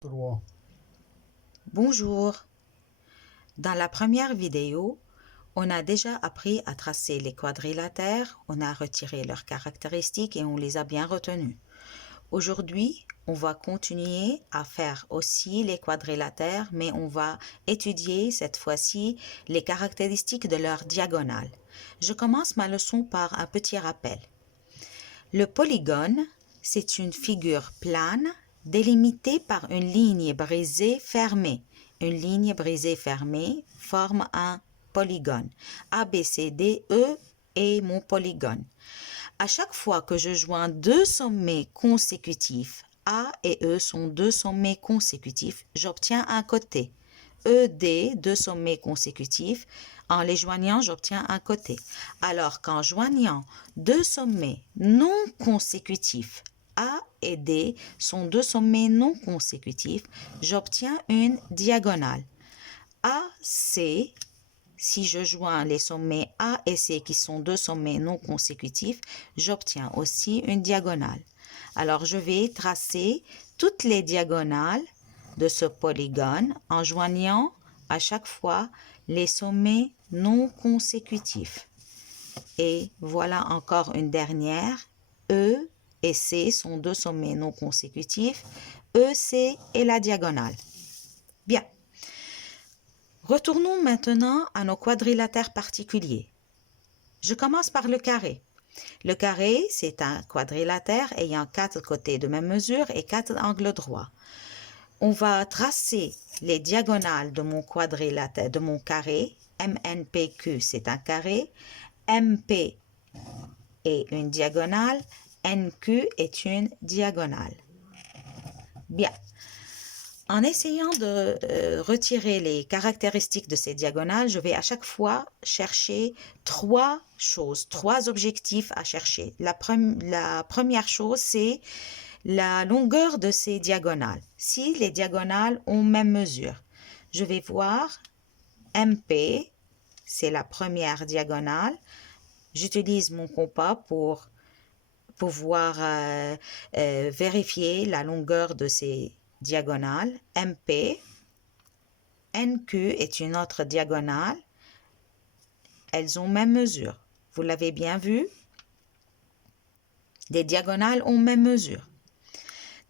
3. Bonjour. Dans la première vidéo, on a déjà appris à tracer les quadrilatères, on a retiré leurs caractéristiques et on les a bien retenus. Aujourd'hui, on va continuer à faire aussi les quadrilatères, mais on va étudier cette fois-ci les caractéristiques de leur diagonale. Je commence ma leçon par un petit rappel. Le polygone, c'est une figure plane délimitée par une ligne brisée fermée. Une ligne brisée fermée forme un polygone. A, B, C, D, E est mon polygone. À chaque fois que je joins deux sommets consécutifs, A et E sont deux sommets consécutifs, j'obtiens un côté. E, D, deux sommets consécutifs, en les joignant, j'obtiens un côté. Alors qu'en joignant deux sommets non consécutifs, A et D sont deux sommets non consécutifs, j'obtiens une diagonale. AC, si je joins les sommets A et C qui sont deux sommets non consécutifs, j'obtiens aussi une diagonale. Alors je vais tracer toutes les diagonales de ce polygone en joignant à chaque fois les sommets non consécutifs. Et voilà encore une dernière. E et C sont deux sommets non consécutifs. EC est la diagonale. Bien. Retournons maintenant à nos quadrilatères particuliers. Je commence par le carré. Le carré, c'est un quadrilatère ayant quatre côtés de même mesure et quatre angles droits. On va tracer les diagonales de mon quadrilatère, de mon carré. MNPQ, c'est un carré. MP est une diagonale. NQ est une diagonale. Bien. En essayant de retirer les caractéristiques de ces diagonales, je vais à chaque fois chercher trois choses, trois objectifs à chercher. La première chose, c'est la longueur de ces diagonales. Si les diagonales ont même mesure, je vais voir MP, c'est la première diagonale. J'utilise mon compas pour pouvoir vérifier la longueur de ces diagonales. MP, NQ est une autre diagonale. Elles ont même mesure. Vous l'avez bien vu? Les diagonales ont même mesure.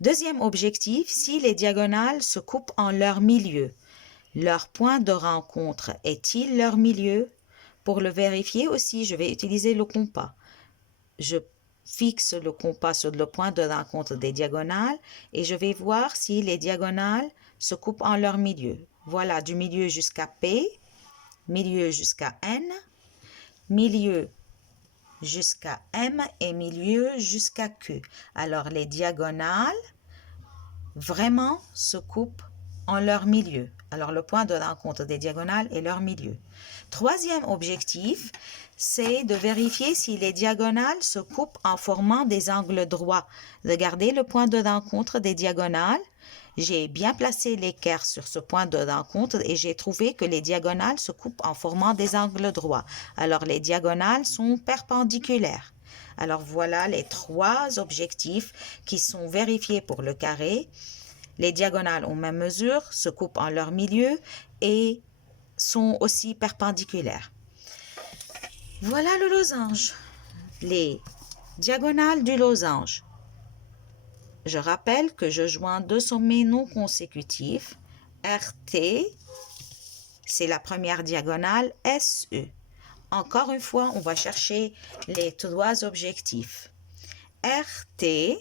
Deuxième objectif, si les diagonales se coupent en leur milieu, leur point de rencontre est-il leur milieu? Pour le vérifier aussi, je vais utiliser le compas. Je fixe le compas sur le point de rencontre des diagonales et je vais voir si les diagonales se coupent en leur milieu. Voilà, du milieu jusqu'à P, milieu jusqu'à N, milieu jusqu'à M et milieu jusqu'à Q. Alors, les diagonales vraiment se coupent en leur milieu. Alors, le point de rencontre des diagonales est leur milieu. Troisième objectif, c'est de vérifier si les diagonales se coupent en formant des angles droits. Regardez le point de rencontre des diagonales. J'ai bien placé l'équerre sur ce point de rencontre et j'ai trouvé que les diagonales se coupent en formant des angles droits. Alors, les diagonales sont perpendiculaires. Alors, voilà les trois objectifs qui sont vérifiés pour le carré. Les diagonales ont même mesure, se coupent en leur milieu et sont aussi perpendiculaires. Voilà le losange. Les diagonales du losange. Je rappelle que je joins deux sommets non consécutifs. RT, c'est la première diagonale. SE. Encore une fois, on va chercher les trois objectifs. RT,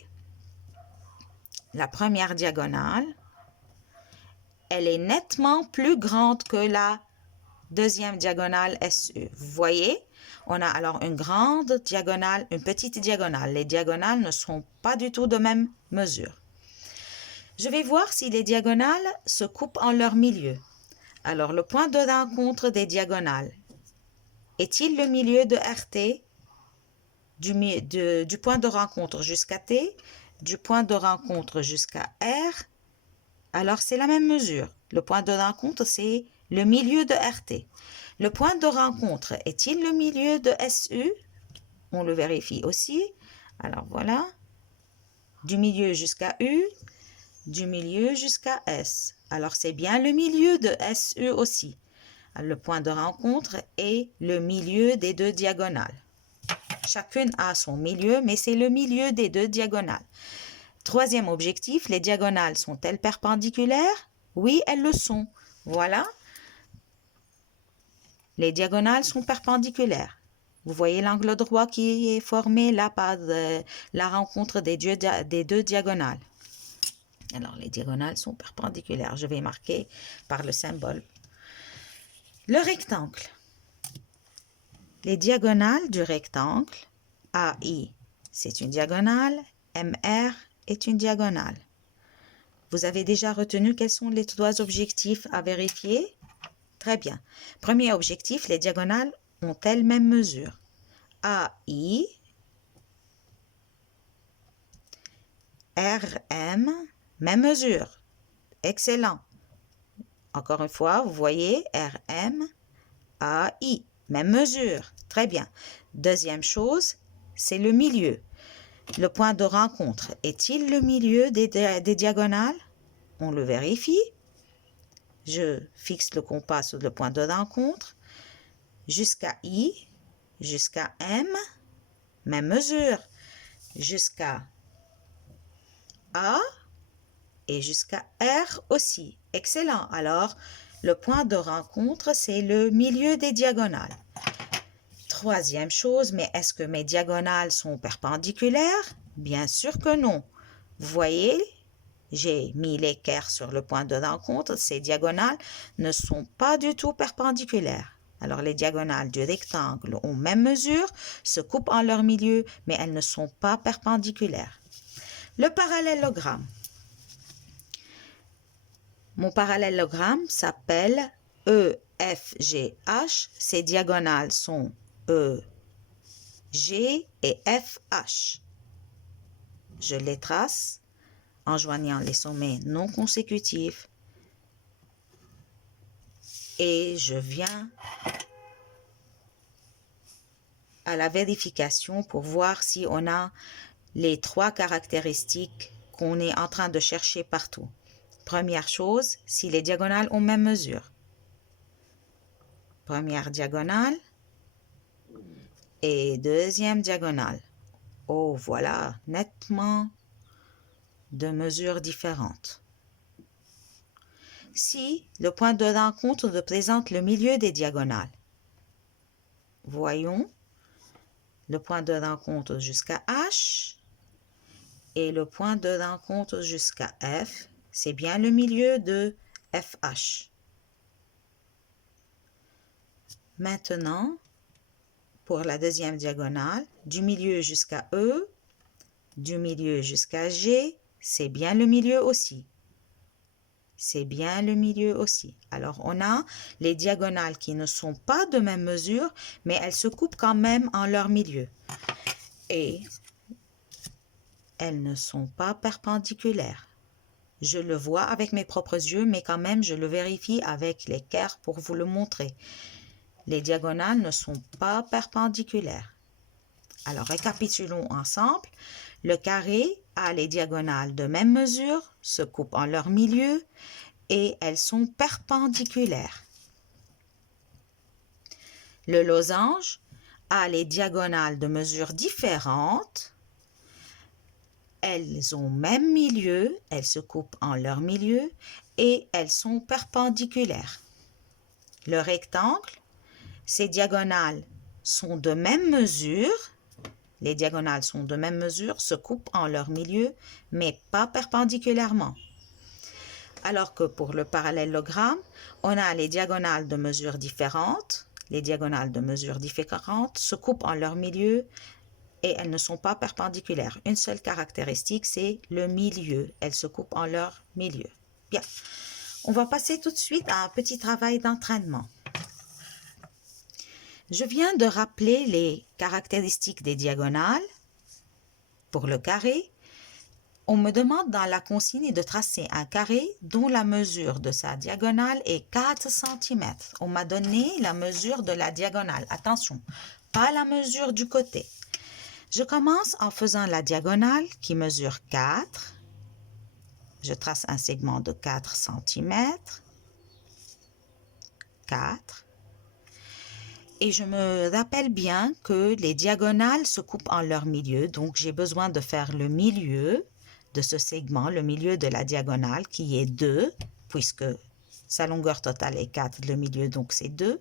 la première diagonale, elle est nettement plus grande que la deuxième diagonale SE. Vous voyez, on a alors une grande diagonale, une petite diagonale. Les diagonales ne sont pas du tout de même mesure. Je vais voir si les diagonales se coupent en leur milieu. Alors, le point de rencontre des diagonales est-il le milieu de RT du point de rencontre jusqu'à T, du point de rencontre jusqu'à R? Alors, c'est la même mesure. Le point de rencontre, c'est le milieu de RT. Le point de rencontre est-il le milieu de SU? On le vérifie aussi. Alors, voilà. Du milieu jusqu'à U, du milieu jusqu'à S. Alors, c'est bien le milieu de SE aussi. Le point de rencontre est le milieu des deux diagonales. Chacune a son milieu, mais c'est le milieu des deux diagonales. Troisième objectif, les diagonales sont-elles perpendiculaires? Oui, elles le sont. Voilà. Les diagonales sont perpendiculaires. Vous voyez l'angle droit qui est formé là par la rencontre des deux diagonales. Alors, les diagonales sont perpendiculaires. Je vais marquer par le symbole. Le rectangle. Les diagonales du rectangle, AI, c'est une diagonale, MR est une diagonale. Vous avez déjà retenu quels sont les trois objectifs à vérifier? Très bien. Premier objectif, les diagonales ont-elles même mesure? AI, RM, même mesure. Excellent. Encore une fois, vous voyez, RM, AI, même mesure. Très bien. Deuxième chose, c'est le milieu. Le point de rencontre est-il le milieu des diagonales? On le vérifie. Je fixe le compas sur le point de rencontre. Jusqu'à I, jusqu'à M, même mesure. Jusqu'à A et jusqu'à R aussi. Excellent. Alors, le point de rencontre, c'est le milieu des diagonales. Troisième chose, mais est-ce que mes diagonales sont perpendiculaires? Bien sûr que non. Vous voyez, j'ai mis l'équerre sur le point de rencontre. Ces diagonales ne sont pas du tout perpendiculaires. Alors, les diagonales du rectangle ont même mesure, se coupent en leur milieu, mais elles ne sont pas perpendiculaires. Le parallélogramme. Mon parallélogramme s'appelle EFGH. Ces diagonales sont EG et FH. Je les trace en joignant les sommets non consécutifs et je viens à la vérification pour voir si on a les trois caractéristiques qu'on est en train de chercher partout. Première chose, si les diagonales ont même mesure. Première diagonale et deuxième diagonale. Oh, voilà, nettement de mesures différentes. Si le point de rencontre représente le milieu des diagonales, voyons le point de rencontre jusqu'à H et le point de rencontre jusqu'à F, c'est bien le milieu de FH. Maintenant, pour la deuxième diagonale, du milieu jusqu'à E, du milieu jusqu'à G, c'est bien le milieu aussi. C'est bien le milieu aussi. Alors, on a les diagonales qui ne sont pas de même mesure, mais elles se coupent quand même en leur milieu. Et elles ne sont pas perpendiculaires. Je le vois avec mes propres yeux, mais quand même, je le vérifie avec l'équerre pour vous le montrer. Les diagonales ne sont pas perpendiculaires. Alors, récapitulons ensemble. Le carré a les diagonales de même mesure, se coupent en leur milieu et elles sont perpendiculaires. Le losange a les diagonales de mesure différentes. Elles ont même milieu, elles se coupent en leur milieu et elles sont perpendiculaires. Le rectangle, ses diagonales sont de même mesure. Les diagonales sont de même mesure, se coupent en leur milieu, mais pas perpendiculairement. Alors que pour le parallélogramme, on a les diagonales de mesure différentes. Les diagonales de mesure différentes se coupent en leur milieu et elles ne sont pas perpendiculaires. Une seule caractéristique, c'est le milieu. Elles se coupent en leur milieu. Bien. On va passer tout de suite à un petit travail d'entraînement. Je viens de rappeler les caractéristiques des diagonales. Pour le carré, on me demande dans la consigne de tracer un carré dont la mesure de sa diagonale est 4 cm. On m'a donné la mesure de la diagonale. Attention, pas la mesure du côté. Je commence en faisant la diagonale qui mesure 4. Je trace un segment de 4 cm. 4. Et je me rappelle bien que les diagonales se coupent en leur milieu. Donc, j'ai besoin de faire le milieu de ce segment, le milieu de la diagonale qui est 2, puisque sa longueur totale est 4, le milieu donc c'est 2.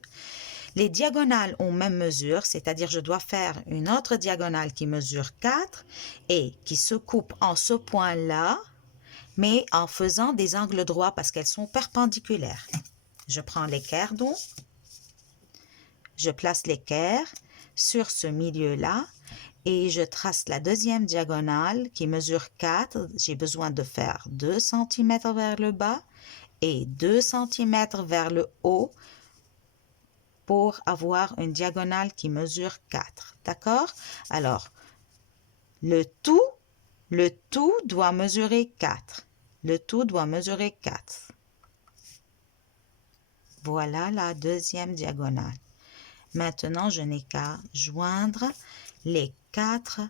Les diagonales ont même mesure, c'est-à-dire je dois faire une autre diagonale qui mesure 4 et qui se coupe en ce point-là, mais en faisant des angles droits parce qu'elles sont perpendiculaires. Je prends l'équerre donc, je place l'équerre sur ce milieu-là et je trace la deuxième diagonale qui mesure 4. J'ai besoin de faire 2 cm vers le bas et 2 cm vers le haut pour avoir une diagonale qui mesure 4. D'accord? Alors, le tout doit mesurer 4. Le tout doit mesurer 4. Voilà la deuxième diagonale. Maintenant, je n'ai qu'à joindre les 4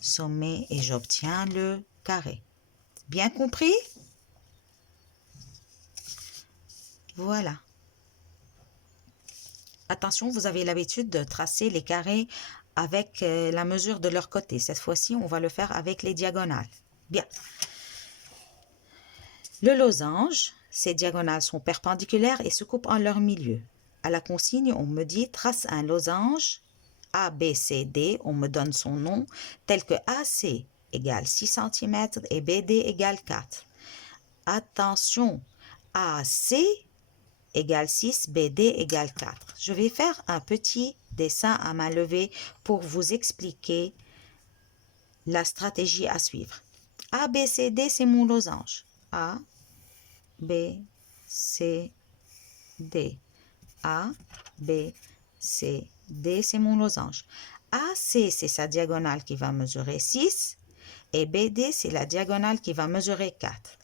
sommets et j'obtiens le carré. Bien compris? Voilà. Attention, vous avez l'habitude de tracer les carrés avec la mesure de leur côté. Cette fois-ci, on va le faire avec les diagonales. Bien. Le losange, ces diagonales sont perpendiculaires et se coupent en leur milieu. À la consigne, on me dit trace un losange ABCD, on me donne son nom, tel que AC égale 6 cm et BD égale 4. Attention, AC égale 6, BD égale 4. Je vais faire un petit dessin à main levée pour vous expliquer la stratégie à suivre. ABCD, c'est mon losange. A, B, C, D. A, B, C, D, c'est mon losange. AC, c'est sa diagonale qui va mesurer 6 et BD, c'est la diagonale qui va mesurer 4.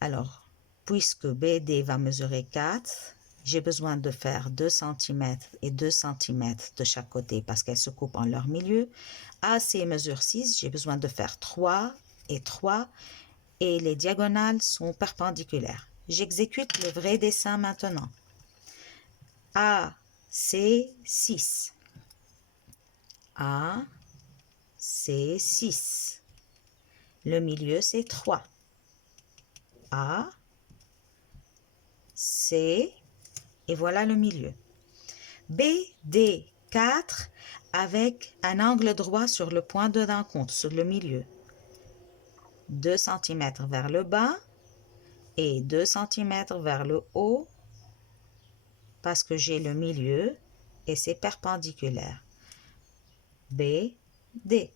Alors, puisque BD va mesurer 4, j'ai besoin de faire 2 cm et 2 cm de chaque côté parce qu'elles se coupent en leur milieu. AC mesure 6, j'ai besoin de faire 3 et 3 et les diagonales sont perpendiculaires. J'exécute le vrai dessin maintenant. A, C, 6. A, C, 6. Le milieu, c'est 3. A, C, et voilà le milieu. B, D, 4, avec un angle droit sur le point de rencontre, sur le milieu. 2 cm vers le bas et 2 cm vers le haut parce que j'ai le milieu et c'est perpendiculaire. B, D.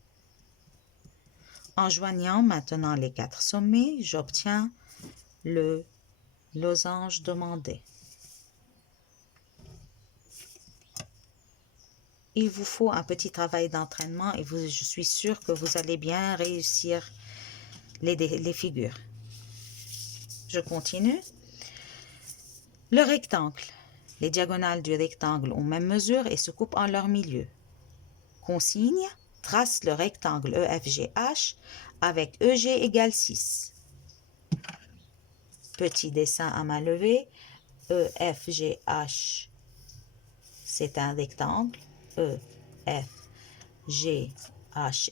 En joignant maintenant les 4 sommets, j'obtiens le losange demandé. Il vous faut un petit travail d'entraînement et je suis sûre que vous allez bien réussir les figures. Je continue. Le rectangle. Les diagonales du rectangle ont même mesure et se coupent en leur milieu. Consigne, trace le rectangle EFGH avec EG égale 6. Petit dessin à main levée. EFGH, c'est un rectangle. EFGH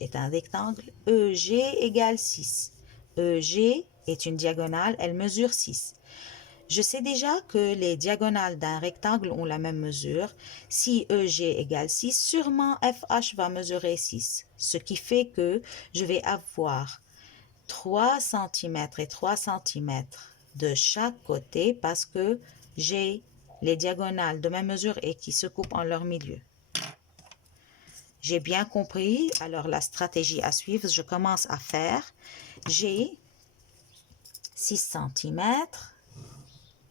est un rectangle. EG égale 6. EG est une diagonale, elle mesure 6. Je sais déjà que les diagonales d'un rectangle ont la même mesure. Si EG égale 6, sûrement FH va mesurer 6. Ce qui fait que je vais avoir 3 cm et 3 cm de chaque côté parce que j'ai les diagonales de même mesure et qui se coupent en leur milieu. J'ai bien compris. Alors, la stratégie à suivre, je commence à faire. J'ai 6 cm.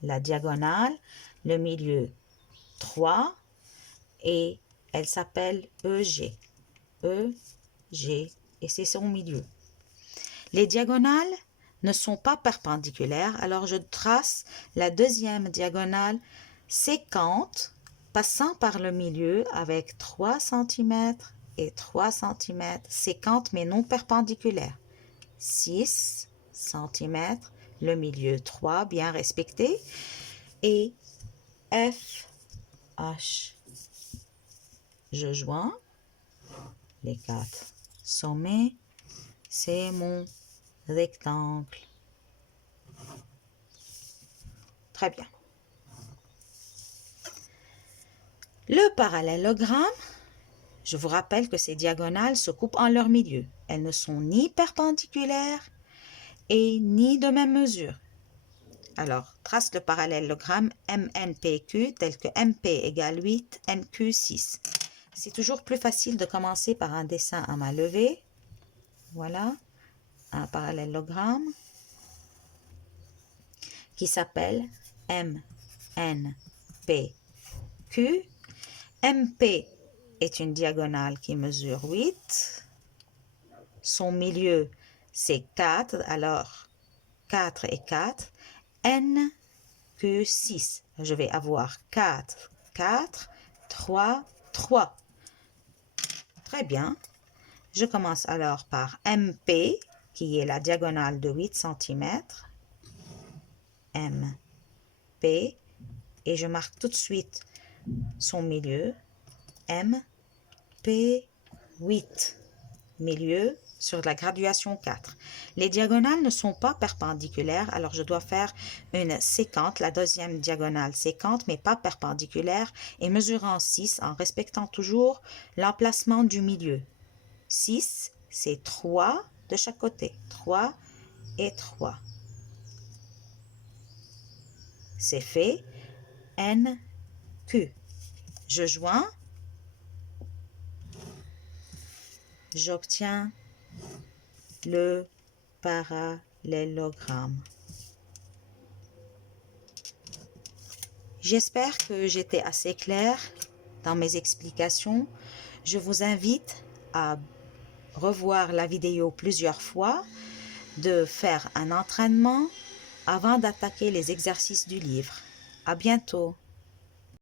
La diagonale, le milieu 3 et elle s'appelle EG. EG et c'est son milieu. Les diagonales ne sont pas perpendiculaires, alors je trace la deuxième diagonale séquente passant par le milieu avec 3 cm et 3 cm, séquente mais non perpendiculaire. 6 cm, le milieu 3, bien respecté, et F, H. Je joins les 4 sommets, c'est mon rectangle. Très bien. Le parallélogramme, je vous rappelle que ces diagonales se coupent en leur milieu. Elles ne sont ni perpendiculaires et ni de même mesure. Alors, trace le parallélogramme MNPQ tel que MP égale 8, NQ 6. C'est toujours plus facile de commencer par un dessin à main levée. Voilà, un parallélogramme qui s'appelle MNPQ. MP est une diagonale qui mesure 8. Son milieu, c'est 4. Alors, 4 et 4. NQ 6. Je vais avoir 4, 4, 3, 3. Très bien. Je commence alors par MP, qui est la diagonale de 8 cm. MP. Et je marque tout de suite son milieu. MP8. Milieu sur la graduation 4. Les diagonales ne sont pas perpendiculaires, alors je dois faire une sécante, la deuxième diagonale sécante, mais pas perpendiculaire, et mesurant 6 en respectant toujours l'emplacement du milieu. 6, c'est 3 de chaque côté. 3 et 3. C'est fait. NQ. Je joins. J'obtiens le parallélogramme. J'espère que j'étais assez claire dans mes explications. Je vous invite à revoir la vidéo plusieurs fois, de faire un entraînement avant d'attaquer les exercices du livre. À bientôt.